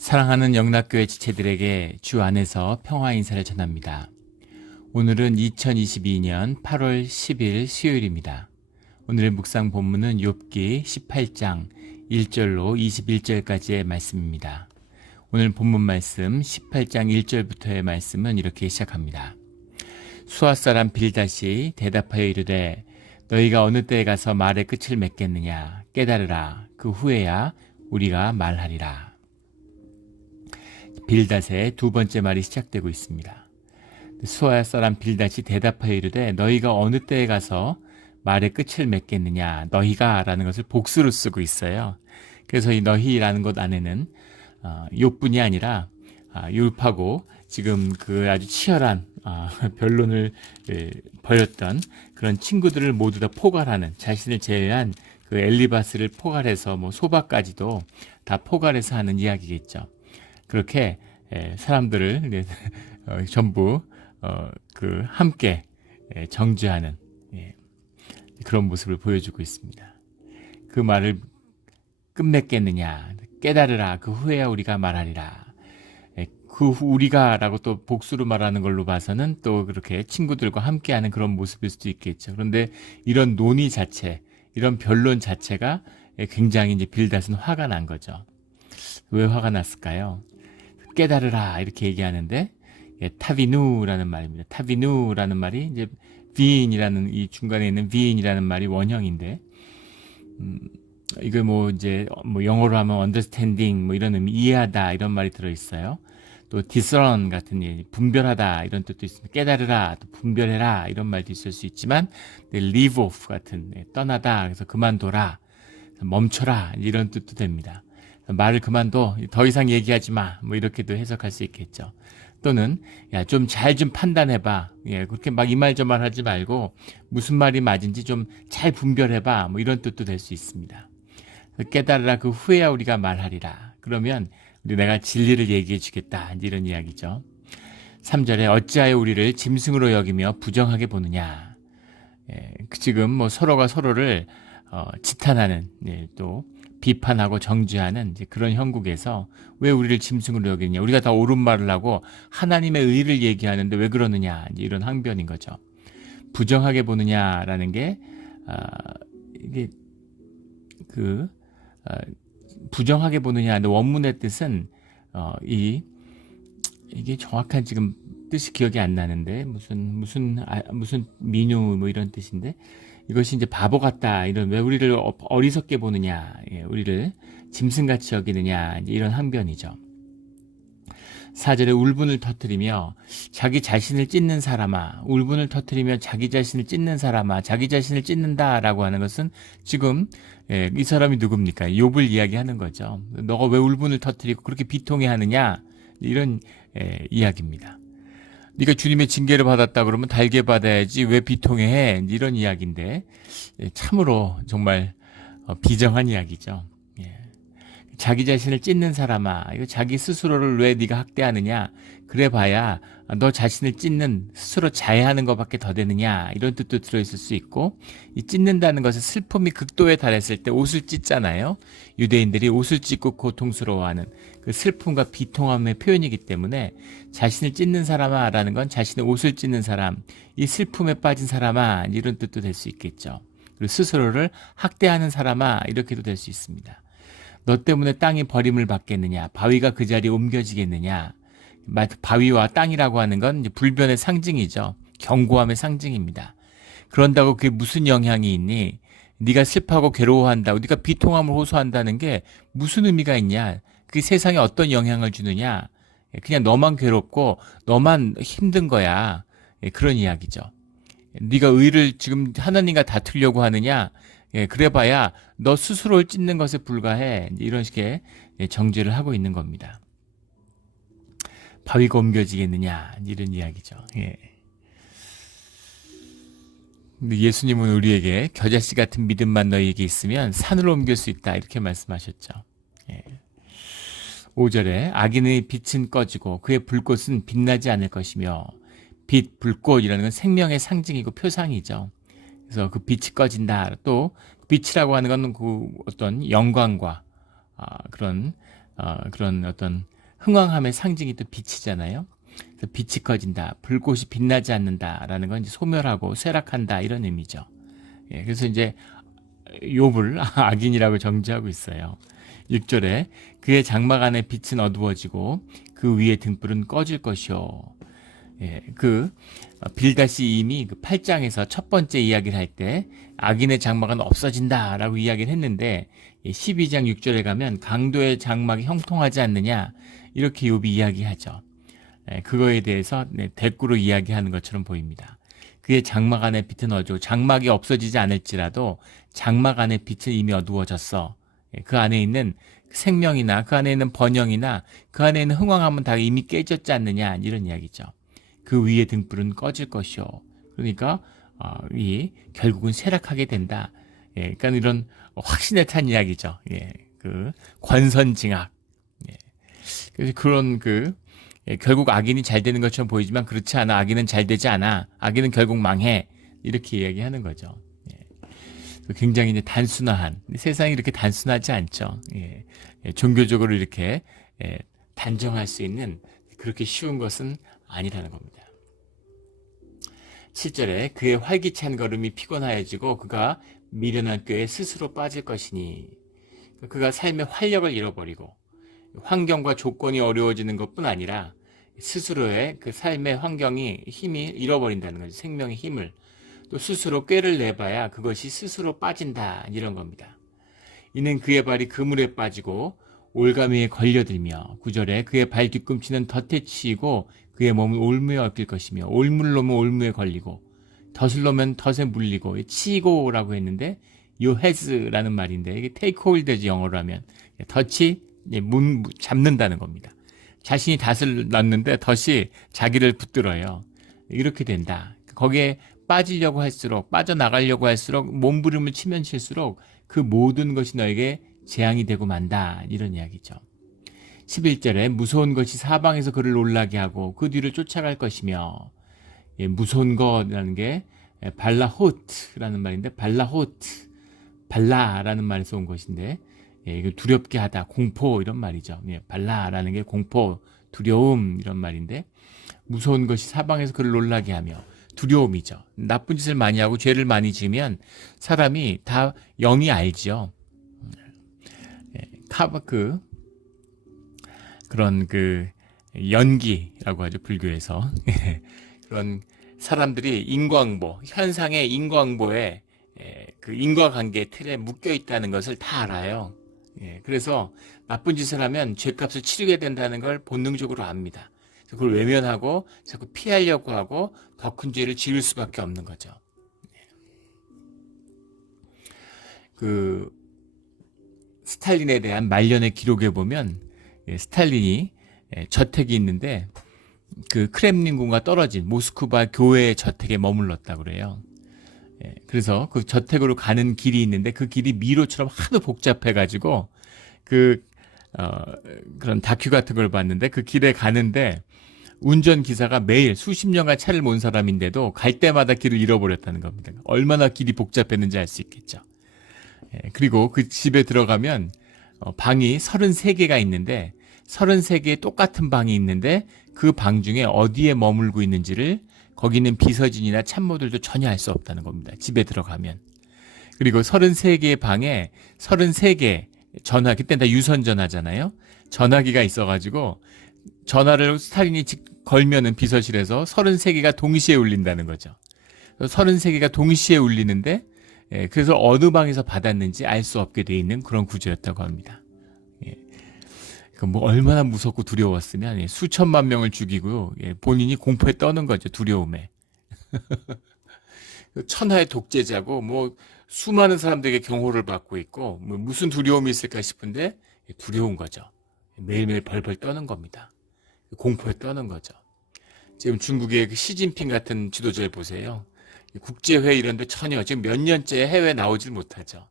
사랑하는 영락교회 지체들에게 주 안에서 평화 인사를 전합니다. 오늘은 2022년 8월 10일 수요일입니다. 오늘의 묵상 본문은 욥기 18장 1절로 21절까지의 말씀입니다. 오늘 본문 말씀 18장 1절부터의 말씀은 이렇게 시작합니다. 수아 사람 빌닷이 대답하여 이르되 너희가 어느 때에 가서 말의 끝을 맺겠느냐 깨달으라. 그 후에야 우리가 말하리라. 빌닷의 두 번째 말이 시작되고 있습니다. 수아 사람 빌닷이 대답하여 이르되 너희가 어느 때에 가서 말의 끝을 맺겠느냐. 너희가 라는 것을 복수로 쓰고 있어요. 그래서 이 너희라는 것 안에는 욥뿐이 아니라 욥하고 지금 그 아주 치열한 변론을 벌였던 그런 친구들을 모두 다 포괄하는, 자신을 제외한 그 엘리바스를 포괄해서 소바까지도 다 포괄해서 하는 이야기겠죠. 그렇게 사람들을 전부 함께 정죄하는 그런 모습을 보여주고 있습니다. 그 말을 끝맺겠느냐 깨달으라. 그 후에야 우리가 말하리라. 그 우리가라고 또 복수로 말하는 걸로 봐서는 또 그렇게 친구들과 함께하는 그런 모습일 수도 있겠죠. 그런데 이런 논의 자체, 이런 변론 자체가 굉장히 이제 빌닷은 화가 난 거죠. 왜 화가 났을까요? 깨달으라 이렇게 얘기하는데 타비누라는 말입니다. 타비누라는 말이 이제 비인이라는, 이 중간에 있는 비인이라는 말이 원형인데 이거 이제 영어로 하면 understanding 이런 의미, 이해하다 이런 말이 들어 있어요. 또 discern 같은 예, 분별하다 이런 뜻도 있습니다. 깨달으라, 또 분별해라 이런 말도 있을 수 있지만 leave off 같은 떠나다, 그래서 그만둬라, 멈춰라 이런 뜻도 됩니다. 말을 그만둬, 더 이상 얘기하지 마, 이렇게도 해석할 수 있겠죠. 또는 야, 좀 잘 좀 판단해봐. 예, 그렇게 막 이 말 저 말 하지 말고 무슨 말이 맞은지 좀 잘 분별해봐. 이런 뜻도 될 수 있습니다. 깨달으라. 그 후에야 우리가 말하리라. 그러면 내가 진리를 얘기해 주겠다. 이런 이야기죠. 3절에 어찌하여 우리를 짐승으로 여기며 부정하게 보느냐. 예, 지금 서로가 서로를 지탄하는, 또 비판하고 정죄하는 이제 그런 형국에서 왜 우리를 짐승으로 여기느냐. 우리가 다 옳은 말을 하고 하나님의 의를 얘기하는데 왜 그러느냐. 이제 이런 항변인 거죠. 부정하게 보느냐라는 게 이게 부정하게 보느냐. 원문의 뜻은 이게 정확한 지금 뜻이 기억이 안 나는데 무슨 민요 이런 뜻인데, 이것이 이제 바보 같다, 이런, 왜 우리를 어리석게 보느냐, 우리를 짐승같이 여기느냐, 이런 항변이죠. 4절에 울분을 터뜨리며 자기 자신을 찢는 사람아, 울분을 터뜨리며 자기 자신을 찢는 사람아, 자기 자신을 찢는다라고 하는 것은 지금 이 사람이 누굽니까? 욥을 이야기하는 거죠. 너가 왜 울분을 터뜨리고 그렇게 비통해하느냐, 이런 이야기입니다. 네가 주님의 징계를 받았다 그러면 달게 받아야지 왜 비통해해, 이런 이야기인데 참으로 정말 비정한 이야기죠. 자기 자신을 찢는 사람아, 이거 자기 스스로를 왜 네가 학대하느냐, 그래봐야 너 자신을 찢는, 스스로 자해하는 것밖에 더 되느냐, 이런 뜻도 들어있을 수 있고, 이 찢는다는 것은 슬픔이 극도에 달했을 때 옷을 찢잖아요. 유대인들이 옷을 찢고 고통스러워하는 그 슬픔과 비통함의 표현이기 때문에 자신을 찢는 사람아 라는 건 자신의 옷을 찢는 사람, 이 슬픔에 빠진 사람아, 이런 뜻도 될 수 있겠죠. 그리고 스스로를 학대하는 사람아, 이렇게도 될 수 있습니다. 너 때문에 땅이 버림을 받겠느냐, 바위가 그 자리에 옮겨지겠느냐. 바위와 땅이라고 하는 건 이제 불변의 상징이죠. 견고함의 상징입니다. 그런다고 그게 무슨 영향이 있니? 네가 슬퍼하고 괴로워한다고, 네가 비통함을 호소한다는 게 무슨 의미가 있냐? 그게 세상에 어떤 영향을 주느냐? 그냥 너만 괴롭고 너만 힘든 거야. 그런 이야기죠. 네가 의를 지금 하나님과 다투려고 하느냐? 그래봐야 너 스스로를 찢는 것에 불과해. 이런 식의 정죄를 하고 있는 겁니다. 바위가 옮겨지겠느냐, 이런 이야기죠. 근데 예수님은 우리에게 겨자씨 같은 믿음만 너희에게 있으면 산을 옮길 수 있다, 이렇게 말씀하셨죠. 5절에 악인의 빛은 꺼지고 그의 불꽃은 빛나지 않을 것이며, 빛, 불꽃이라는 건 생명의 상징이고 표상이죠. 그래서 그 빛이 꺼진다. 또 빛이라고 하는 건 그 어떤 영광과 그런 그런 어떤 흥왕함의 상징이 또 빛이잖아요. 그래서 빛이 꺼진다, 불꽃이 빛나지 않는다라는 건 이제 소멸하고 쇠락한다 이런 의미죠. 예, 그래서 이제 욥을 악인이라고 정죄하고 있어요. 6절에 그의 장막 안에 빛은 어두워지고 그 위에 등불은 꺼질 것이요. 예, 빌닷이 이미 그 8장에서 첫 번째 이야기를 할 때 악인의 장막은 없어진다라고 이야기를 했는데 12장 6절에 가면 강도의 장막이 형통하지 않느냐 이렇게 욥이 이야기하죠. 예, 그거에 대해서 대꾸로 이야기하는 것처럼 보입니다. 그의 장막 안에 빛은 어두워 장막이 없어지지 않을지라도 장막 안에 빛은 이미 어두워졌어. 예, 그 안에 있는 생명이나 그 안에 있는 번영이나 그 안에 있는 흥왕함은 다 이미 깨졌지 않느냐 이런 이야기죠. 그 위에 등불은 꺼질 것이요. 그러니까 결국은 쇠락하게 된다. 예, 그러니까 이런 확신에 찬 이야기죠. 예, 권선징악. 예, 그래서 그런 결국 악인이 잘 되는 것처럼 보이지만 그렇지 않아. 악인은 잘 되지 않아. 악인은 결국 망해. 이렇게 이야기하는 거죠. 예, 굉장히 이제 단순한 세상이 이렇게 단순하지 않죠. 예, 종교적으로 이렇게 단정할 수 있는 그렇게 쉬운 것은 아니라는 겁니다. 7절에 그의 활기찬 걸음이 피곤하여지고 그가 미련한 꾀에 스스로 빠질 것이니 그가 삶의 활력을 잃어버리고 환경과 조건이 어려워지는 것뿐 아니라 스스로의 그 삶의 환경이 힘이 잃어버린다는 거죠. 생명의 힘을 또 스스로 꾀를 내봐야 그것이 스스로 빠진다 이런 겁니다. 이는 그의 발이 그물에 빠지고 올가미에 걸려들며 9절에 그의 발 뒤꿈치는 덫에 치이고 그의 몸은 올무에 얽힐 것이며 올무를 놓으면 올무에 걸리고 덫을 놓으면 덫에 물리고 치이고라고 했는데 요 has라는 말인데 이게 take hold지 영어로 하면 덫이 잡는다는 겁니다. 자신이 덫을 놨는데 덫이 자기를 붙들어요. 이렇게 된다. 거기에 빠지려고 할수록 빠져나가려고 할수록 몸부림을 치면 칠수록 그 모든 것이 너에게 재앙이 되고 만다 이런 이야기죠. 11절에 무서운 것이 사방에서 그를 놀라게 하고 그 뒤를 쫓아갈 것이며 무서운 것이라는 게 발라호트라는 말인데 발라라는 말에서 온 것인데 이거 두렵게 하다 공포 이런 말이죠. 발라라는 게 공포 두려움 이런 말인데 무서운 것이 사방에서 그를 놀라게 하며 두려움이죠. 나쁜 짓을 많이 하고 죄를 많이 지으면 사람이 다 영이 알죠. 그런 연기라고 하죠. 불교에서. 그런 사람들이 인과응보, 현상의 인과응보에 그 인과관계 틀에 묶여 있다는 것을 다 알아요. 그래서 나쁜 짓을 하면 죄값을 치르게 된다는 걸 본능적으로 압니다. 그걸 외면하고 자꾸 피하려고 하고 더 큰 죄를 지을 수밖에 없는 거죠. 스탈린에 대한 말년의 기록에 보면 스탈린이 저택이 있는데 그 크렘린궁과 떨어진 모스크바 교회의 저택에 머물렀다고 그래요. 그래서 그 저택으로 가는 길이 있는데 그 길이 미로처럼 하도 복잡해가지고 그런 다큐 같은 걸 봤는데 그 길에 가는데 운전기사가 매일 수십 년간 차를 몬 사람인데도 갈 때마다 길을 잃어버렸다는 겁니다. 얼마나 길이 복잡했는지 알 수 있겠죠. 그리고 그 집에 들어가면 방이 33개가 있는데 33개의 똑같은 방이 있는데 그 방 중에 어디에 머물고 있는지를 거기 있는 비서진이나 참모들도 전혀 알 수 없다는 겁니다. 집에 들어가면. 그리고 33개의 방에 33개 그때는 다 유선 전화잖아요. 전화기가 있어가지고 전화를 스탈린이 걸면은 비서실에서 33개가 동시에 울린다는 거죠. 33개가 동시에 울리는데 그래서 어느 방에서 받았는지 알 수 없게 돼 있는 그런 구조였다고 합니다. 얼마나 무섭고 두려웠으면 수천만 명을 죽이고 본인이 공포에 떠는 거죠. 두려움에. 천하의 독재자고 수많은 사람들에게 경호를 받고 있고 무슨 두려움이 있을까 싶은데 두려운 거죠. 매일매일 벌벌 떠는 겁니다. 공포에 떠는 거죠. 지금 중국의 시진핑 같은 지도자를 보세요. 국제회의 이런 데 전혀 지금 몇 년째 해외에 나오질 못하죠.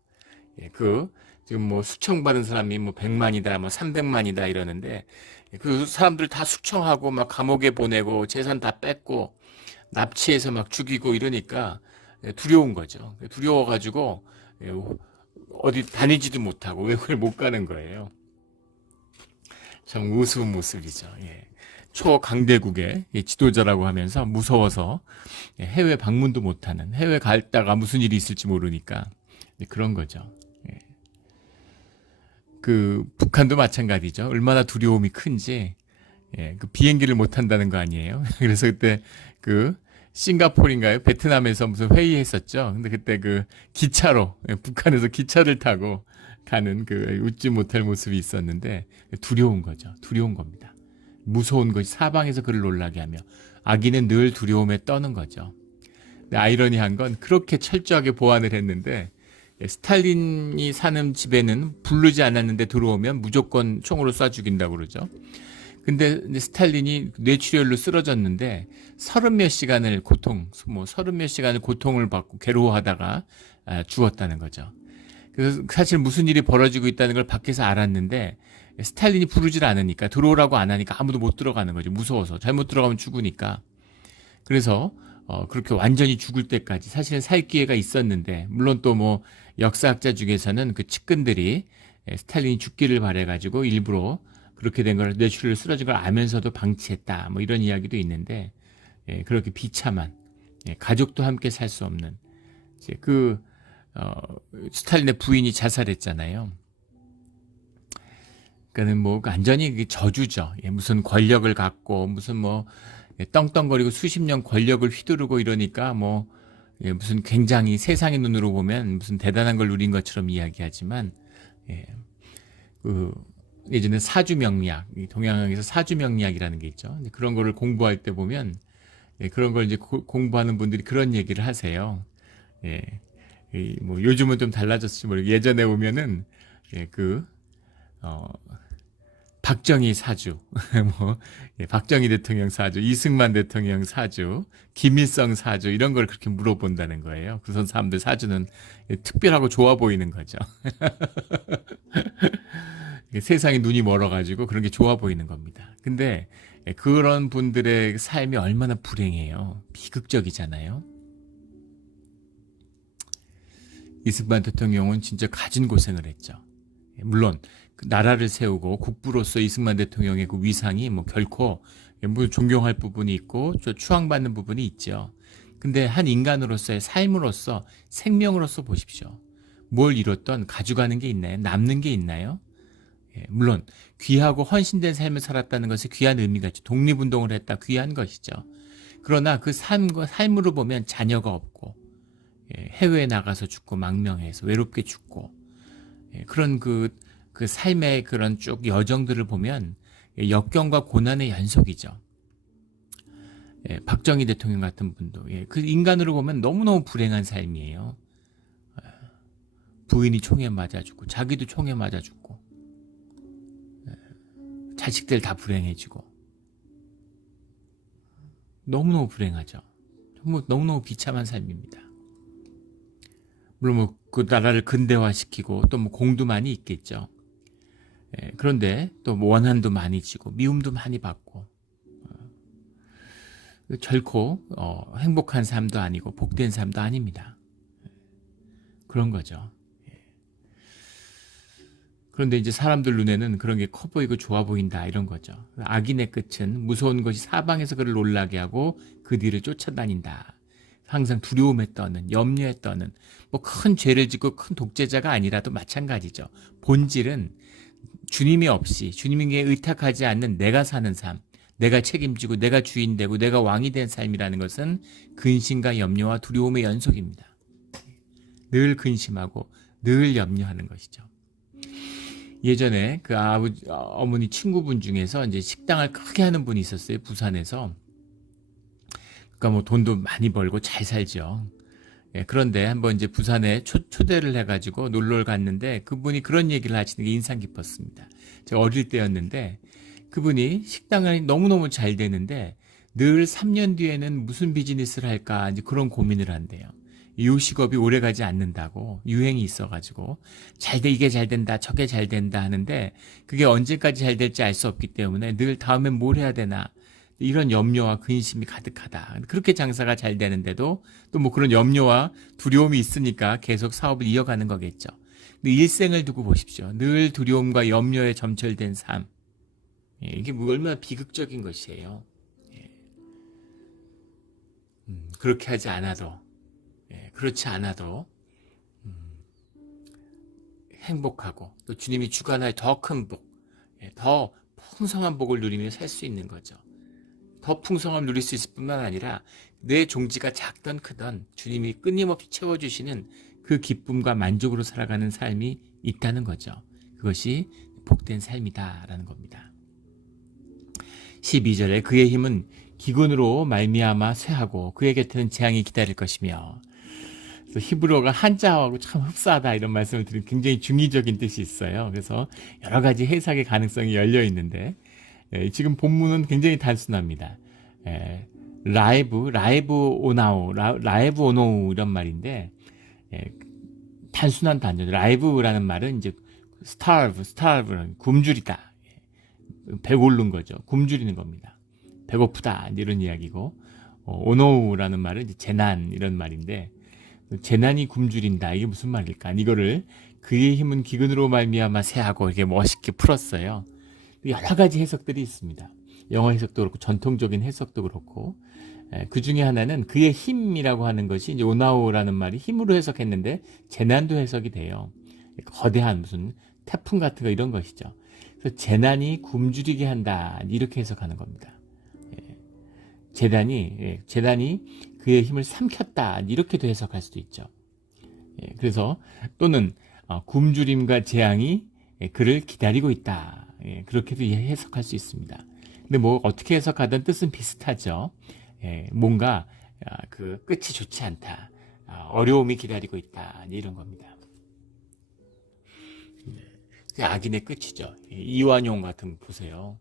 지금 숙청받은 사람이 100만이다, 300만이다 이러는데 그 사람들 다 숙청하고 막 감옥에 보내고 재산 다 뺏고 납치해서 막 죽이고 이러니까 두려운 거죠. 두려워가지고 어디 다니지도 못하고 외국을 못 가는 거예요. 참 우스운 모습이죠. 예. 초강대국의 지도자라고 하면서 무서워서 해외 방문도 못하는, 해외 갔다가 무슨 일이 있을지 모르니까 그런 거죠. 예. 그 북한도 마찬가지죠. 얼마나 두려움이 큰지 그 비행기를 못 탄다는 거 아니에요. 그래서 그때 그 싱가포르인가요? 베트남에서 무슨 회의했었죠. 근데 그때 그 기차로 북한에서 기차를 타고 가는 그 웃지 못할 모습이 있었는데 두려운 거죠. 두려운 겁니다. 무서운 것이 사방에서 그를 놀라게 하며 아기는 늘 두려움에 떠는 거죠. 근데 아이러니한 건 그렇게 철저하게 보안을 했는데 스탈린이 사는 집에는 부르지 않았는데 들어오면 무조건 총으로 쏴 죽인다고 그러죠. 근데 스탈린이 뇌출혈로 쓰러졌는데 30몇 시간을 고통을 받고 괴로워하다가 죽었다는 거죠. 그래서 사실 무슨 일이 벌어지고 있다는 걸 밖에서 알았는데 스탈린이 부르질 않으니까 들어오라고 안 하니까 아무도 못 들어가는 거죠. 무서워서 잘못 들어가면 죽으니까. 그래서 그렇게 완전히 죽을 때까지 사실은 살 기회가 있었는데 물론 또 뭐 역사학자 중에서는 그 측근들이 스탈린이 죽기를 바래가지고 일부러 그렇게 된 걸 뇌출혈로 쓰러진 걸 알면서도 방치했다. 뭐 이런 이야기도 있는데 그렇게 비참한 가족도 함께 살 수 없는 이제 스탈린의 부인이 자살했잖아요. 그러니까는 뭐 완전히 저주죠. 무슨 권력을 갖고 무슨 뭐 떵떵거리고 수십 년 권력을 휘두르고 이러니까 뭐 무슨 굉장히 세상의 눈으로 보면 무슨 대단한 걸 누린 것처럼 이야기하지만 그 예전에 사주명리학, 동양에서 사주명리학이라는 게 있죠. 그런 거를 공부할 때 보면 그런 걸 이제 공부하는 분들이 그런 얘기를 하세요. 뭐 요즘은 좀 달라졌을지 모르겠고 예전에 보면은 박정희 사주, 박정희 대통령 사주, 이승만 대통령 사주, 김일성 사주 이런 걸 그렇게 물어본다는 거예요. 그런 사람들 사주는 특별하고 좋아 보이는 거죠. 세상에 눈이 멀어가지고 그런 게 좋아 보이는 겁니다. 근데 그런 분들의 삶이 얼마나 불행해요. 비극적이잖아요. 이승만 대통령은 진짜 가진 고생을 했죠. 물론 그 나라를 세우고 국부로서 이승만 대통령의 그 위상이 뭐 결코 뭐 존경할 부분이 있고 추앙받는 부분이 있죠. 근데 한 인간으로서의 삶으로서 생명으로서 보십시오. 뭘 이뤘던 가져가는 게 있나요? 남는 게 있나요? 물론 귀하고 헌신된 삶을 살았다는 것이 귀한 의미가 있죠. 독립운동을 했다 귀한 것이죠. 그러나 그 삶으로 보면 자녀가 없고 해외에 나가서 죽고 망명해서 외롭게 죽고 그런 그 삶의 그런 쭉 여정들을 보면 역경과 고난의 연속이죠. 박정희 대통령 같은 분도 그 인간으로 보면 너무너무 불행한 삶이에요. 부인이 총에 맞아 죽고 자기도 총에 맞아 죽고 자식들 다 불행해지고 너무너무 불행하죠. 너무너무 비참한 삶입니다. 물론 뭐 그 나라를 근대화시키고 또 뭐 공도 많이 있겠죠. 그런데 또 원한도 많이 지고 미움도 많이 받고 결코 행복한 삶도 아니고 복된 삶도 아닙니다. 그런 거죠. 그런데 이제 사람들 눈에는 그런 게 커 보이고 좋아 보인다 이런 거죠. 악인의 끝은 무서운 것이 사방에서 그를 놀라게 하고 그 뒤를 쫓아다닌다. 항상 두려움에 떠는, 염려에 떠는, 뭐 큰 죄를 짓고 큰 독재자가 아니라도 마찬가지죠. 본질은 주님이 없이, 주님에게 의탁하지 않는 내가 사는 삶, 내가 책임지고 내가 주인 되고 내가 왕이 된 삶이라는 것은 근심과 염려와 두려움의 연속입니다. 늘 근심하고 늘 염려하는 것이죠. 예전에 그 어머니 친구분 중에서 이제 식당을 크게 하는 분이 있었어요. 부산에서. 그러니까 뭐 돈도 많이 벌고 잘 살죠. 그런데 한번 이제 부산에 초대를 해가지고 놀러 갔는데 그분이 그런 얘기를 하시는 게 인상 깊었습니다. 제가 어릴 때였는데 그분이 식당이 너무너무 잘 되는데 늘 3년 뒤에는 무슨 비즈니스를 할까 이제 그런 고민을 한대요. 요식업이 오래가지 않는다고 유행이 있어가지고 이게 잘 된다 저게 잘 된다 하는데 그게 언제까지 잘 될지 알 수 없기 때문에 늘 다음엔 뭘 해야 되나 이런 염려와 근심이 가득하다. 그렇게 장사가 잘 되는데도 또 뭐 그런 염려와 두려움이 있으니까 계속 사업을 이어가는 거겠죠. 근데 일생을 두고 보십시오. 늘 두려움과 염려에 점철된 삶. 이게 얼마나 비극적인 것이에요. 예. 그렇게 하지 않아도, 그렇지 않아도 행복하고 또 주님이 주관하여 더 큰 복, 더 풍성한 복을 누리며 살 수 있는 거죠. 더 풍성함을 누릴 수 있을 뿐만 아니라 내 종지가 작던 크던 주님이 끊임없이 채워주시는 그 기쁨과 만족으로 살아가는 삶이 있다는 거죠. 그것이 복된 삶이다라는 겁니다. 12절에 그의 힘은 기근으로 말미암아 쇠하고 그의 곁에는 재앙이 기다릴 것이며, 그래서 히브리어가 한자하고 참 흡사하다 이런 말씀을 드린 굉장히 중의적인 뜻이 있어요. 그래서 여러 가지 해석의 가능성이 열려 있는데, 지금 본문은 굉장히 단순합니다. 라이브 오나우 이런 말인데, 단순한 단어. 라이브라는 말은 이제 starve 굶주리다, 배고른 거죠. 굶주리는 겁니다. 배고프다 이런 이야기고, 오노우라는 말은 이제 재난 이런 말인데, 재난이 굶주린다 이게 무슨 말일까? 이거를 그의 힘은 기근으로 말미암아 쇠하고 이렇게 멋있게 풀었어요. 여러 가지 해석들이 있습니다. 영어 해석도 그렇고 전통적인 해석도 그렇고, 그 중에 하나는 그의 힘이라고 하는 것이 이제 오나우라는 말이 힘으로 해석했는데 재난도 해석이 돼요. 거대한 무슨 태풍 같은 거 이런 것이죠. 그래서 재난이 굶주리게 한다 이렇게 해석하는 겁니다. 재난이 그의 힘을 삼켰다 이렇게도 해석할 수도 있죠. 그래서 또는 굶주림과 재앙이 그를 기다리고 있다, 그렇게도 해석할 수 있습니다. 근데 뭐 어떻게 해석하든 뜻은 비슷하죠. 뭔가 그 끝이 좋지 않다, 어려움이 기다리고 있다 이런 겁니다. 악인의 끝이죠. 이완용 같은 거 보세요.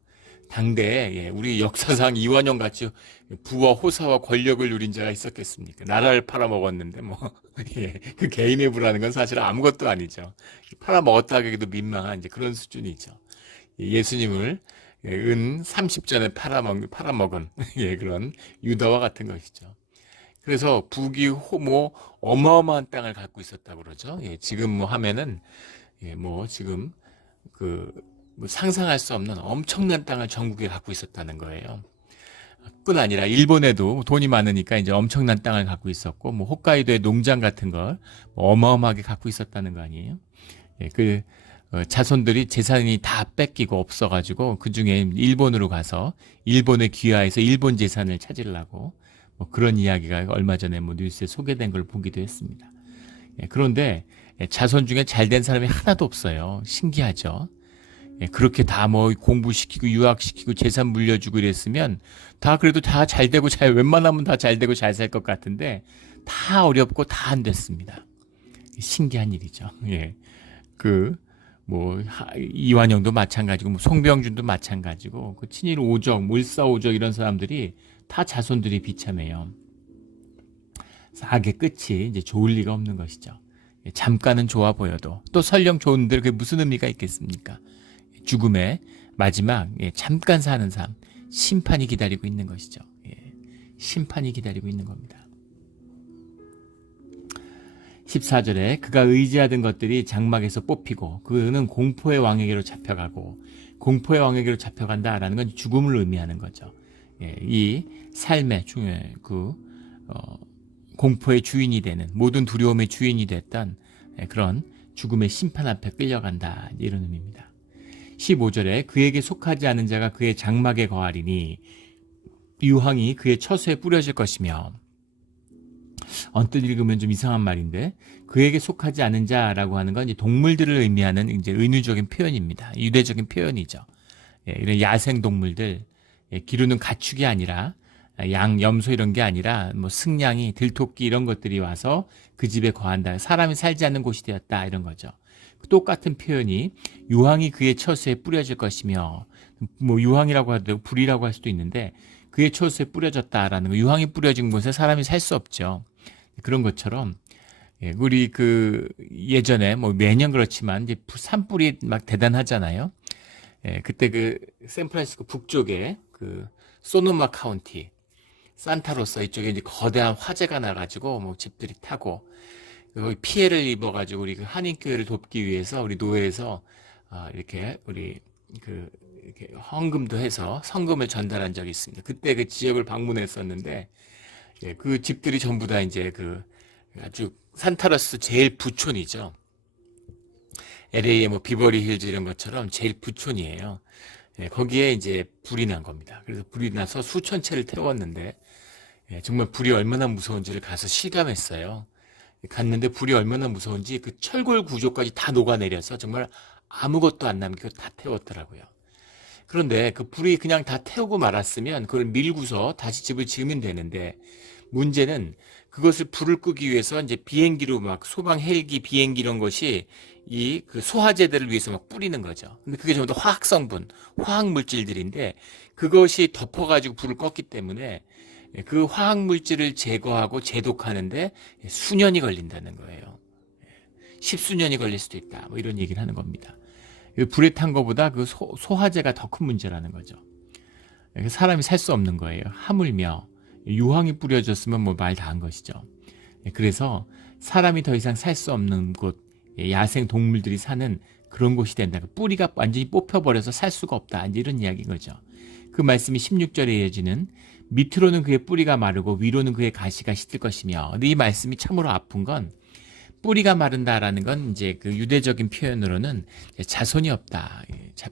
당대에 우리 역사상 이완용 같이 부와 호사와 권력을 누린 자가 있었겠습니까? 나라를 팔아먹었는데 그 개인의 부라는 건 사실 아무것도 아니죠. 팔아먹었다 하기도 민망한 이제 그런 수준이죠. 예수님을 은 30전에 팔아먹은 그런 유다와 같은 것이죠. 그래서 북이 어마어마한 땅을 갖고 있었다고 그러죠. 지금 하면은 지금 상상할 수 없는 엄청난 땅을 전국에 갖고 있었다는 거예요. 뿐 아니라 일본에도 돈이 많으니까 이제 엄청난 땅을 갖고 있었고, 홋카이도의 농장 같은 걸 어마어마하게 갖고 있었다는 거 아니에요? 자손들이 재산이 다 뺏기고 없어가지고 그 중에 일본으로 가서 일본에 귀화해서 일본 재산을 찾으려고 그런 이야기가 얼마 전에 뉴스에 소개된 걸 보기도 했습니다. 그런데 자손 중에 잘된 사람이 하나도 없어요. 신기하죠? 그렇게 다 공부시키고 유학시키고 재산 물려주고 이랬으면 그래도 다 잘되고 웬만하면 다 잘되고 잘 살 것 같은데 다 어렵고 다 안 됐습니다. 신기한 일이죠. 이완영도 마찬가지고 송병준도 마찬가지고 그 친일 오적, 물사오적 이런 사람들이 다 자손들이 비참해요. 악의 끝이 이제 좋을 리가 없는 것이죠. 잠깐은 좋아 보여도 또 설령 좋은데 그게 무슨 의미가 있겠습니까? 죽음의 마지막 잠깐 사는 삶, 심판이 기다리고 있는 것이죠. 심판이 기다리고 있는 겁니다. 14절에 그가 의지하던 것들이 장막에서 뽑히고 그는 공포의 왕에게로 잡혀가고, 공포의 왕에게로 잡혀간다라는 건 죽음을 의미하는 거죠. 이 삶의 공포의 주인이 되는, 모든 두려움의 주인이 됐던 그런 죽음의 심판 앞에 끌려간다 이런 의미입니다. 15절에 그에게 속하지 않은 자가 그의 장막에 거하리니 유황이 그의 처소에 뿌려질 것이며, 언뜻 읽으면 좀 이상한 말인데 그에게 속하지 않은 자라고 하는 건 이제 동물들을 의미하는 이제 은유적인 표현입니다. 유대적인 표현이죠. 이런 야생 동물들, 기르는 가축이 아니라 양, 염소 이런 게 아니라 승냥이, 들토끼 이런 것들이 와서 그 집에 거한다. 사람이 살지 않는 곳이 되었다 이런 거죠. 똑같은 표현이 유황이 그의 처소에 뿌려질 것이며, 유황이라고 해도 불이라고 할 수도 있는데 그의 처소에 뿌려졌다라는 거, 유황이 뿌려진 곳에 사람이 살 수 없죠. 그런 것처럼 우리 예전에 매년 그렇지만 이제 산불이 막 대단하잖아요. 그때 샌프란시스코 북쪽에 소노마 카운티, 산타로사 이쪽에 이제 거대한 화재가 나가지고 집들이 타고 피해를 입어가지고 우리 한인교회를 돕기 위해서 우리 노회에서 이렇게 우리 이렇게 헌금도 해서 성금을 전달한 적이 있습니다. 그때 그 지역을 방문했었는데 예, 그 집들이 전부 다 이제 그 아주 산타러스 제일 부촌이죠. LA의 뭐 비버리 힐즈 이런 것처럼 제일 부촌이에요. 예, 거기에 이제 불이 난 겁니다. 그래서 불이 나서 수천 채를 태웠는데 예, 정말 불이 얼마나 무서운지를 가서 실감했어요. 갔는데 불이 얼마나 무서운지 그 철골 구조까지 다 녹아내려서 정말 아무것도 안 남기고 다 태웠더라고요. 그런데 그 불이 그냥 다 태우고 말았으면 그걸 밀고서 다시 집을 지으면 되는데 문제는 그것을 불을 끄기 위해서 이제 비행기로 막 소방 헬기 비행기 이런 것이 이 그 소화제들을 위해서 막 뿌리는 거죠. 근데 그게 전부 다 화학 성분, 화학 물질들인데 그것이 덮어가지고 불을 껐기 때문에 그 화학 물질을 제거하고 제독하는데 수년이 걸린다는 거예요. 십수년이 걸릴 수도 있다. 뭐 이런 얘기를 하는 겁니다. 불에 탄 것보다 그 소화제가 더 큰 문제라는 거죠. 사람이 살 수 없는 거예요. 하물며 유황이 뿌려졌으면 뭐 말 다 한 것이죠. 그래서 사람이 더 이상 살 수 없는 곳, 야생 동물들이 사는 그런 곳이 된다. 뿌리가 완전히 뽑혀버려서 살 수가 없다. 이런 이야기인 거죠. 그 말씀이 16절에 이어지는 밑으로는 그의 뿌리가 마르고 위로는 그의 가시가 시들 것이며. 근데 이 말씀이 참으로 아픈 건 뿌리가 마른다라는 건 이제 그 유대적인 표현으로는 자손이 없다.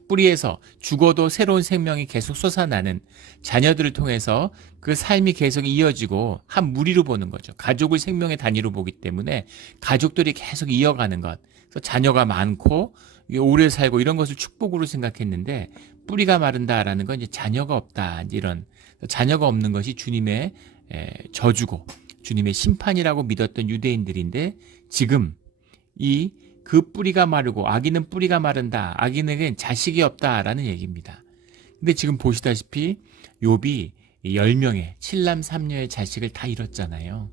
뿌리에서 죽어도 새로운 생명이 계속 솟아나는 자녀들을 통해서 그 삶이 계속 이어지고 한 무리로 보는 거죠. 가족을 생명의 단위로 보기 때문에 가족들이 계속 이어가는 것. 그래서 자녀가 많고 오래 살고 이런 것을 축복으로 생각했는데 뿌리가 마른다라는 건 이제 자녀가 없다. 이런 자녀가 없는 것이 주님의 저주고 주님의 심판이라고 믿었던 유대인들인데 지금 그 뿌리가 마르고 아기는 뿌리가 마른다. 아기에겐 자식이 없다라는 얘기입니다. 근데 지금 보시다시피 욥이 10명의 7남 3녀의 자식을 다 잃었잖아요.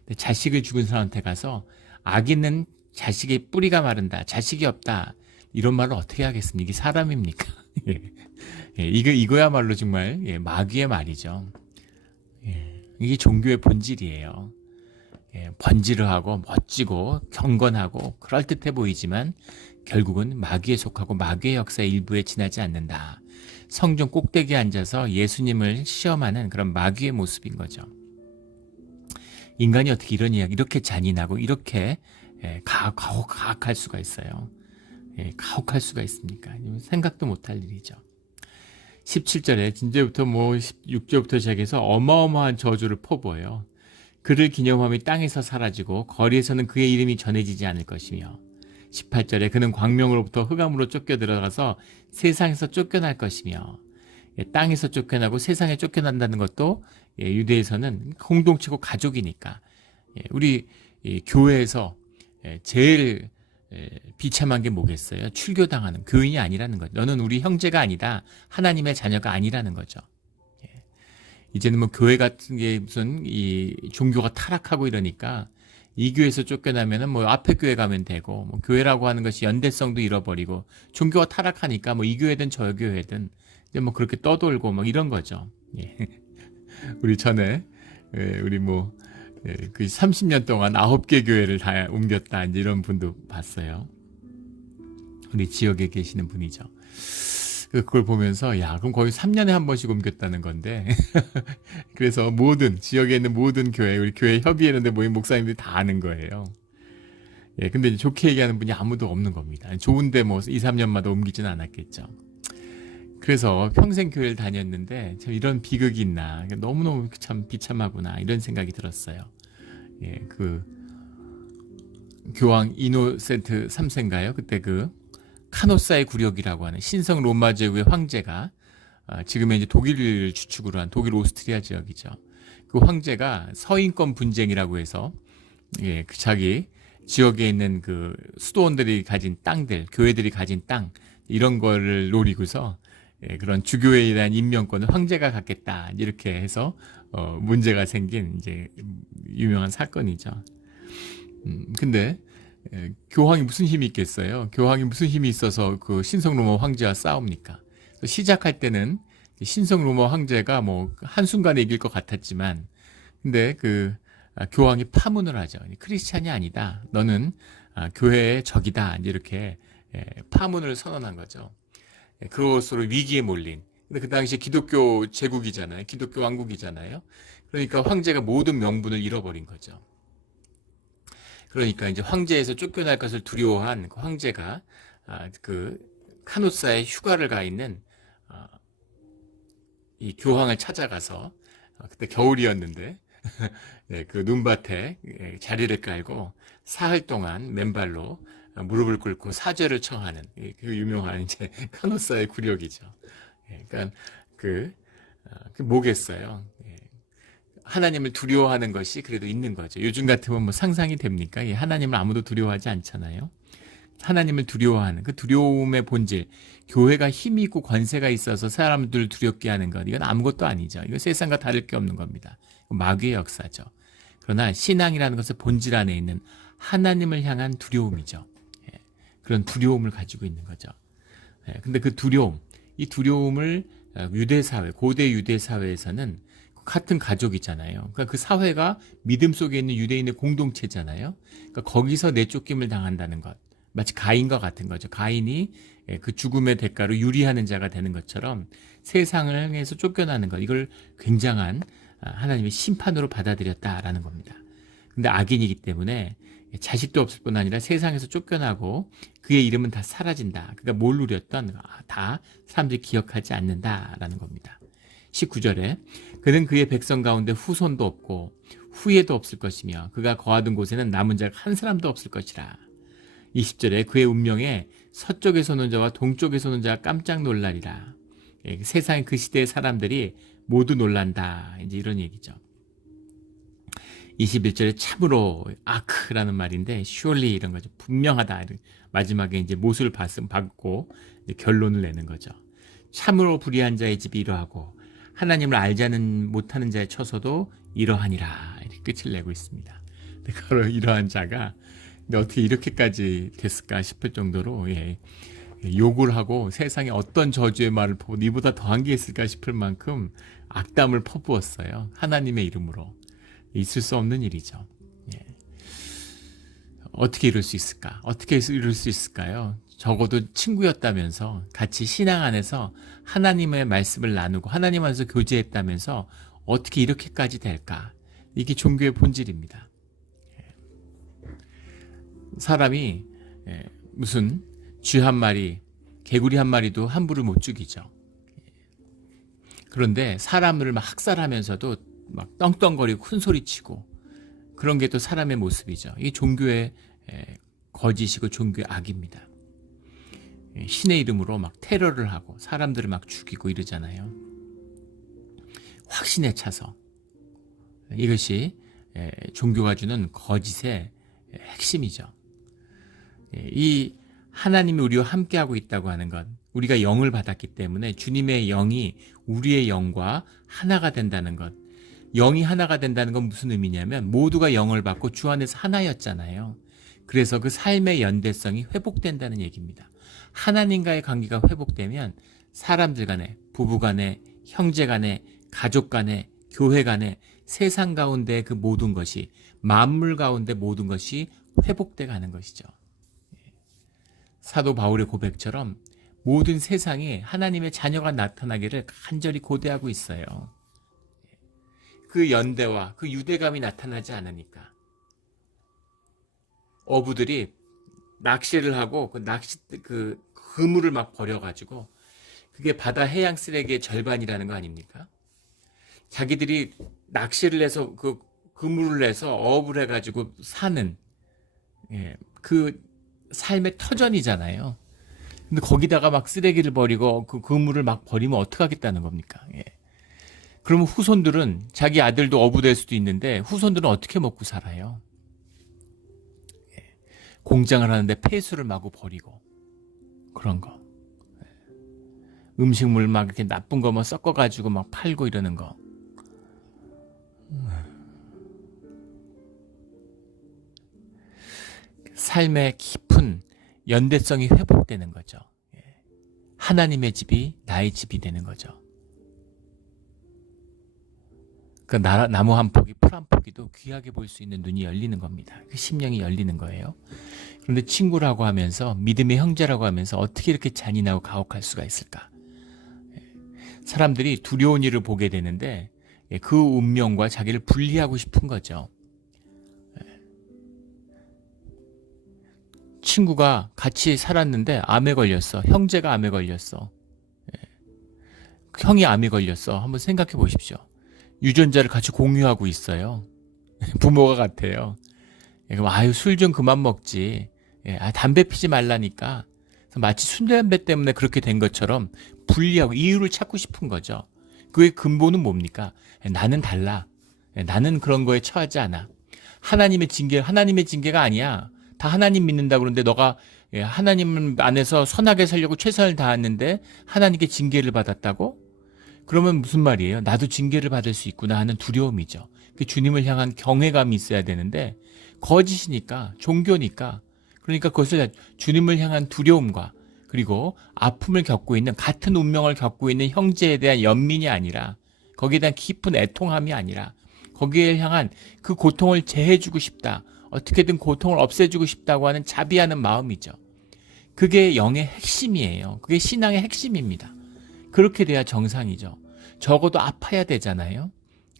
근데 자식을 죽은 사람한테 가서 아기는 자식의 뿌리가 마른다. 자식이 없다. 이런 말을 어떻게 하겠습니까? 이게 사람입니까? 이거야말로 정말 마귀의 말이죠. 이게 종교의 본질이에요. 번지르하고 멋지고 경건하고 그럴듯해 보이지만 결국은 마귀에 속하고 마귀의 역사의 일부에 지나지 않는다. 성전 꼭대기에 앉아서 예수님을 시험하는 그런 마귀의 모습인 거죠. 인간이 어떻게 이런 이야기 이렇게 잔인하고 이렇게 가혹할 수가 있어요. 가혹할 수가 있습니까? 생각도 못할 일이죠. 17절에 진제부터 뭐 16절부터 시작해서 어마어마한 저주를 퍼부어요. 그를 기념함이 땅에서 사라지고 거리에서는 그의 이름이 전해지지 않을 것이며 18절에 그는 광명으로부터 흑암으로 쫓겨 들어가서 세상에서 쫓겨날 것이며 땅에서 쫓겨나고 세상에 쫓겨난다는 것도 유대에서는 공동체고 가족이니까 우리 교회에서 제일 비참한 게 뭐겠어요? 출교당하는 교인이 아니라는 거죠. 너는 우리 형제가 아니다. 하나님의 자녀가 아니라는 거죠. 이제는 뭐 교회 같은 게 무슨 이 종교가 타락하고 이러니까 이 교회에서 쫓겨나면은 뭐 앞에 교회 가면 되고 뭐 교회라고 하는 것이 연대성도 잃어버리고 종교가 타락하니까 뭐 이 교회든 저 교회든 이제 뭐 그렇게 떠돌고 막 이런 거죠. 우리 전에 우리 뭐 그 30년 동안 9개 교회를 다 옮겼다 이제 이런 분도 봤어요. 우리 지역에 계시는 분이죠. 그걸 보면서 야 그럼 거의 3년에 한 번씩 옮겼다는 건데 그래서 모든 지역에 있는 모든 교회 우리 교회 협의회는데 모인 목사님들이 다 아는 거예요. 근데 이제 좋게 얘기하는 분이 아무도 없는 겁니다. 좋은데 뭐 2, 3년마다 옮기지는 않았겠죠. 그래서 평생 교회를 다녔는데 참 이런 비극이 있나 너무너무 참 비참하구나 이런 생각이 들었어요. 그 교황 이노센트 3세인가요? 그때 그 카노사의 굴욕이라고 하는 신성 로마 제국의 황제가 지금의 이제 독일을 주축으로 한 독일 오스트리아 지역이죠. 그 황제가 서인권 분쟁이라고 해서 그 자기 지역에 있는 그 수도원들이 가진 땅들, 교회들이 가진 땅 이런 거를 노리고서 그런 주교에 대한 임명권을 황제가 갖겠다 이렇게 해서 문제가 생긴 이제 유명한 사건이죠. 근데 교황이 무슨 힘이 있겠어요? 교황이 무슨 힘이 있어서 그 신성 로마 황제와 싸웁니까? 시작할 때는 신성 로마 황제가 뭐 한순간에 이길 것 같았지만 근데 그 교황이 파문을 하죠. 크리스찬이 아니다. 너는 교회의 적이다. 이렇게 파문을 선언한 거죠. 그것으로 위기에 몰린. 근데 그 당시에 기독교 제국이잖아요. 기독교 왕국이잖아요. 그러니까 황제가 모든 명분을 잃어버린 거죠. 그러니까 이제 황제에서 쫓겨날 것을 두려워한 그 황제가 그 카누사에 휴가를 가 있는 이 교황을 찾아가서 그때 겨울이었는데 네, 그 눈밭에 자리를 깔고 사흘 동안 맨발로 무릎을 꿇고 사죄를 청하는 그 유명한 이제 카노사의 굴욕이죠. 그러니까 그 뭐겠어요. 하나님을 두려워하는 것이 그래도 있는 거죠. 요즘 같으면 뭐 상상이 됩니까? 하나님을 아무도 두려워하지 않잖아요. 하나님을 두려워하는 그 두려움의 본질, 교회가 힘이 있고 권세가 있어서 사람들을 두렵게 하는 것, 이건 아무것도 아니죠. 이건 세상과 다를 게 없는 겁니다. 마귀의 역사죠. 그러나 신앙이라는 것의 본질 안에 있는 하나님을 향한 두려움이죠. 그런 두려움을 가지고 있는 거죠. 근데 그 두려움, 이 두려움을 유대 사회, 고대 유대 사회에서는 같은 가족이잖아요. 그러니까 그 사회가 믿음 속에 있는 유대인의 공동체잖아요. 그러니까 거기서 내쫓김을 당한다는 것. 마치 가인과 같은 거죠. 가인이 그 죽음의 대가로 유리하는 자가 되는 것처럼 세상을 향해서 쫓겨나는 것. 이걸 굉장한 하나님의 심판으로 받아들였다라는 겁니다. 근데 악인이기 때문에 자식도 없을 뿐 아니라 세상에서 쫓겨나고 그의 이름은 다 사라진다. 그러니까 뭘 누렸던 다 사람들이 기억하지 않는다라는 겁니다. 19절에 그는 그의 백성 가운데 후손도 없고 후예도 없을 것이며 그가 거하던 곳에는 남은 자가 한 사람도 없을 것이라. 20절에 그의 운명에 서쪽에서 오는 자와 동쪽에서 오는 자가 깜짝 놀라리라. 세상의 그 시대의 사람들이 모두 놀란다. 이제 이런 얘기죠. 21절에 참으로 아크라는 말인데 surely 이런 거죠. 분명하다. 마지막에 이제 못을 받고 결론을 내는 거죠. 참으로 불의한 자의 집이 이러하고 하나님을 알지는 못하는 자의 처소도 이러하니라. 이렇게 끝을 내고 있습니다. 바로 이러한 자가 근데 어떻게 이렇게까지 됐을까 싶을 정도로 욕을 하고 세상에 어떤 저주의 말을 퍼부 이보다 더한 게 있을까 싶을 만큼 악담을 퍼부었어요. 하나님의 이름으로. 있을 수 없는 일이죠. 어떻게 이럴 수 있을까? 어떻게 이럴 수 있을까요? 적어도 친구였다면서 같이 신앙 안에서 하나님의 말씀을 나누고 하나님 안에서 교제했다면서 어떻게 이렇게까지 될까? 이게 종교의 본질입니다. 사람이 무슨 쥐 한 마리, 개구리 한 마리도 함부로 못 죽이죠. 그런데 사람을 막 학살하면서도 막 떵떵거리고 큰 소리치고 그런 게 또 사람의 모습이죠. 이 종교의 거짓이고 종교의 악입니다. 신의 이름으로 막 테러를 하고 사람들을 막 죽이고 이러잖아요. 확신에 차서 이것이 종교가 주는 거짓의 핵심이죠. 이 하나님이 우리와 함께하고 있다고 하는 것, 우리가 영을 받았기 때문에 주님의 영이 우리의 영과 하나가 된다는 것. 영이 하나가 된다는 건 무슨 의미냐면 모두가 영을 받고 주 안에서 하나였잖아요. 그래서 그 삶의 연대성이 회복된다는 얘기입니다. 하나님과의 관계가 회복되면 사람들 간에, 부부 간에, 형제 간에, 가족 간에, 교회 간에, 세상 가운데 그 모든 것이, 만물 가운데 모든 것이 회복돼 가는 것이죠. 사도 바울의 고백처럼 모든 세상에 하나님의 자녀가 나타나기를 간절히 고대하고 있어요. 그 연대와 그 유대감이 나타나지 않으니까 어부들이 낚시를 하고 그 그물을 막 버려가지고 그게 바다 해양 쓰레기의 절반이라는 거 아닙니까? 자기들이 낚시를 해서 그 그물을 내서 어업을 해가지고 사는 그 삶의 터전이잖아요. 근데 거기다가 막 쓰레기를 버리고 그 그물을 막 버리면 어떡하겠다는 겁니까? 그러면 후손들은 자기 아들도 어부될 수도 있는데 후손들은 어떻게 먹고 살아요? 공장을 하는데 폐수를 마구 버리고 그런 거. 음식물 막 이렇게 나쁜 거만 섞어가지고 막 팔고 이러는 거. 삶의 깊은 연대성이 회복되는 거죠. 하나님의 집이 나의 집이 되는 거죠. 그 나무 한 포기, 풀 한 포기도 귀하게 볼 수 있는 눈이 열리는 겁니다. 그 심령이 열리는 거예요. 그런데 친구라고 하면서, 믿음의 형제라고 하면서 어떻게 이렇게 잔인하고 가혹할 수가 있을까? 사람들이 두려운 일을 보게 되는데 그 운명과 자기를 분리하고 싶은 거죠. 친구가 같이 살았는데 암에 걸렸어. 형제가 암에 걸렸어. 형이 암에 걸렸어. 한번 생각해 보십시오. 유전자를 같이 공유하고 있어요. 부모가 같아요. 그럼 아유 술 좀 그만 먹지. 담배 피지 말라니까. 마치 술 담배 때문에 그렇게 된 것처럼 분리하고 이유를 찾고 싶은 거죠. 그의 근본은 뭡니까? 나는 달라. 나는 그런 거에 처하지 않아. 하나님의 징계가 아니야. 다 하나님 믿는다 그러는데 너가 하나님 안에서 선하게 살려고 최선을 다했는데 하나님께 징계를 받았다고? 그러면 무슨 말이에요? 나도 징계를 받을 수 있구나 하는 두려움이죠. 주님을 향한 경외감이 있어야 되는데 거짓이니까, 종교니까, 그러니까 그것을 주님을 향한 두려움과 그리고 아픔을 겪고 있는, 같은 운명을 겪고 있는 형제에 대한 연민이 아니라, 거기에 대한 깊은 애통함이 아니라 거기에 향한 그 고통을 제해주고 싶다, 어떻게든 고통을 없애주고 싶다고 하는 자비하는 마음이죠. 그게 영의 핵심이에요. 그게 신앙의 핵심입니다. 그렇게 돼야 정상이죠. 적어도 아파야 되잖아요.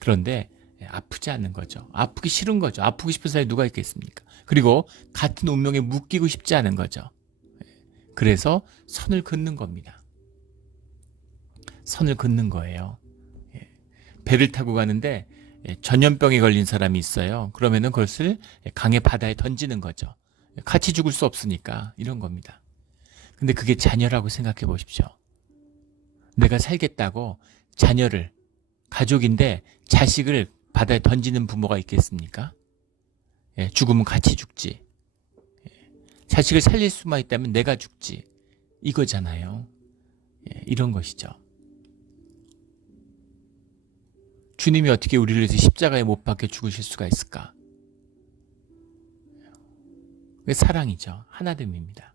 그런데 아프지 않는 거죠. 아프기 싫은 거죠. 아프고 싶은 사람이 누가 있겠습니까? 그리고 같은 운명에 묶이고 싶지 않은 거죠. 그래서 선을 긋는 겁니다. 선을 긋는 거예요. 배를 타고 가는데 전염병에 걸린 사람이 있어요. 그러면은 그것을 강의 바다에 던지는 거죠. 같이 죽을 수 없으니까 이런 겁니다. 근데 그게 자녀라고 생각해 보십시오. 내가 살겠다고 자녀를, 가족인데 자식을 바다에 던지는 부모가 있겠습니까? 죽으면 같이 죽지. 자식을 살릴 수만 있다면 내가 죽지. 이거잖아요. 이런 것이죠. 주님이 어떻게 우리를 위해서 십자가에 못 박혀 죽으실 수가 있을까? 사랑이죠. 하나됨입니다.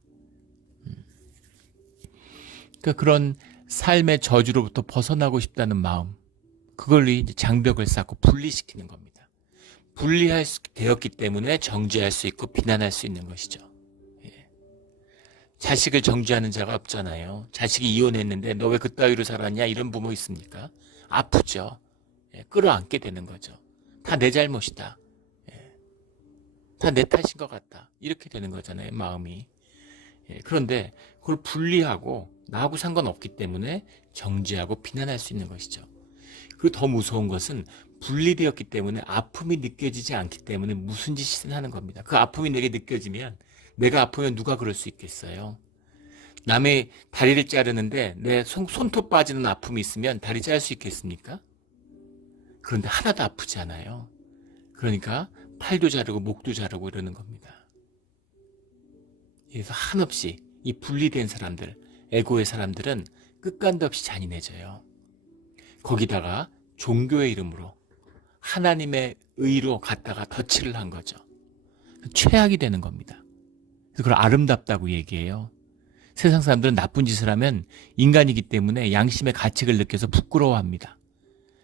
그러니까 그런 삶의 저주로부터 벗어나고 싶다는 마음, 그걸로 이제 장벽을 쌓고 분리시키는 겁니다. 분리할 수 되었기 때문에 정죄할 수 있고 비난할 수 있는 것이죠. 자식을 정죄하는 자가 없잖아요. 자식이 이혼했는데 너 왜 그따위로 살았냐 이런 부모 있습니까? 아프죠. 끌어안게 되는 거죠. 다 내 잘못이다. 다 내 탓인 것 같다. 이렇게 되는 거잖아요. 마음이. 그런데 그걸 분리하고 나하고 상관없기 때문에 정죄하고 비난할 수 있는 것이죠. 그리고 더 무서운 것은 분리되었기 때문에 아픔이 느껴지지 않기 때문에 무슨 짓이든 하는 겁니다. 그 아픔이 내게 느껴지면, 내가 아프면 누가 그럴 수 있겠어요? 남의 다리를 자르는데 내 손톱 빠지는 아픔이 있으면 다리 자를 수 있겠습니까? 그런데 하나도 아프지 않아요. 그러니까 팔도 자르고 목도 자르고 이러는 겁니다. 그래서 한없이 이 분리된 사람들, 에고의 사람들은 끝간도 없이 잔인해져요. 거기다가 종교의 이름으로 하나님의 의로 갖다가 덧칠을 한 거죠. 최악이 되는 겁니다. 그래서 그걸 아름답다고 얘기해요. 세상 사람들은 나쁜 짓을 하면 인간이기 때문에 양심의 가책을 느껴서 부끄러워합니다.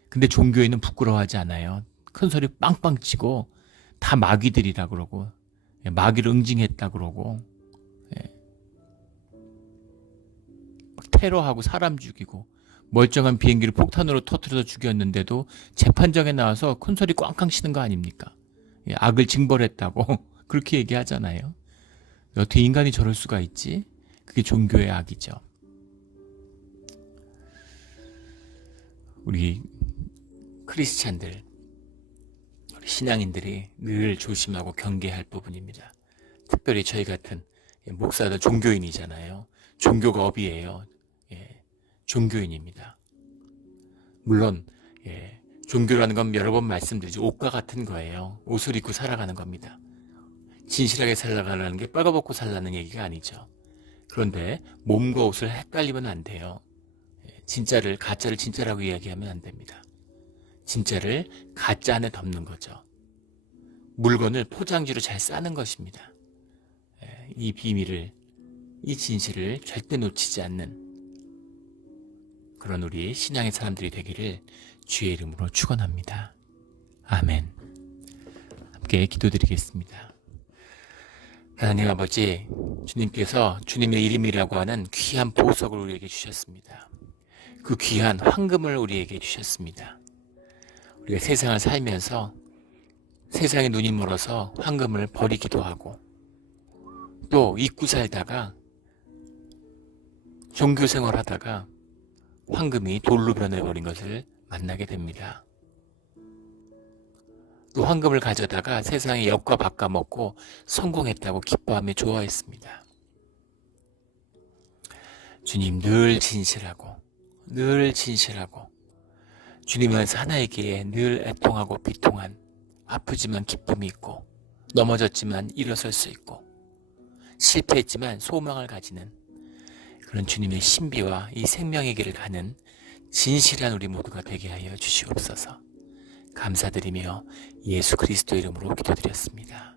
근데 종교에는 부끄러워하지 않아요. 큰 소리 빵빵 치고 다 마귀들이라 그러고 마귀를 응징했다 그러고 테러하고 사람 죽이고 멀쩡한 비행기를 폭탄으로 터뜨려서 죽였는데도 재판정에 나와서 큰 소리 꽝꽝 치는 거 아닙니까? 악을 징벌했다고 그렇게 얘기하잖아요. 어떻게 인간이 저럴 수가 있지? 그게 종교의 악이죠. 우리 크리스찬들, 우리 신앙인들이 늘 조심하고 경계할 부분입니다. 특별히 저희 같은 목사들, 종교인이잖아요. 종교가 업이에요. 종교인입니다. 물론 종교라는 건 여러 번 말씀드리죠. 옷과 같은 거예요. 옷을 입고 살아가는 겁니다. 진실하게 살아가는 게 빨아벗고 살라는 얘기가 아니죠. 그런데 몸과 옷을 헷갈리면 안 돼요. 가짜를 진짜라고 이야기하면 안 됩니다. 진짜를 가짜 안에 덮는 거죠. 물건을 포장지로 잘 싸는 것입니다. 이 비밀을, 이 진실을 절대 놓치지 않는 그런 우리 신앙의 사람들이 되기를 주의 이름으로 축원합니다. 아멘. 함께 기도드리겠습니다. 하나님 아버지, 주님께서 주님의 이름이라고 하는 귀한 보석을 우리에게 주셨습니다. 그 귀한 황금을 우리에게 주셨습니다. 우리가 세상을 살면서 세상에 눈이 멀어서 황금을 버리기도 하고, 또 잊고 살다가 종교생활 하다가 황금이 돌로 변해버린 것을 만나게 됩니다. 또 황금을 가져다가 세상에 엿과 바꿔먹고 성공했다고 기뻐하며 좋아했습니다. 주님, 늘 진실하고 주님 안에서 하나이기에 늘 애통하고 비통한, 아프지만 기쁨이 있고, 넘어졌지만 일어설 수 있고, 실패했지만 소망을 가지는 그런 주님의 신비와 이 생명의 길을 가는 진실한 우리 모두가 되게 하여 주시옵소서. 감사드리며 예수 그리스도 이름으로 기도드렸습니다.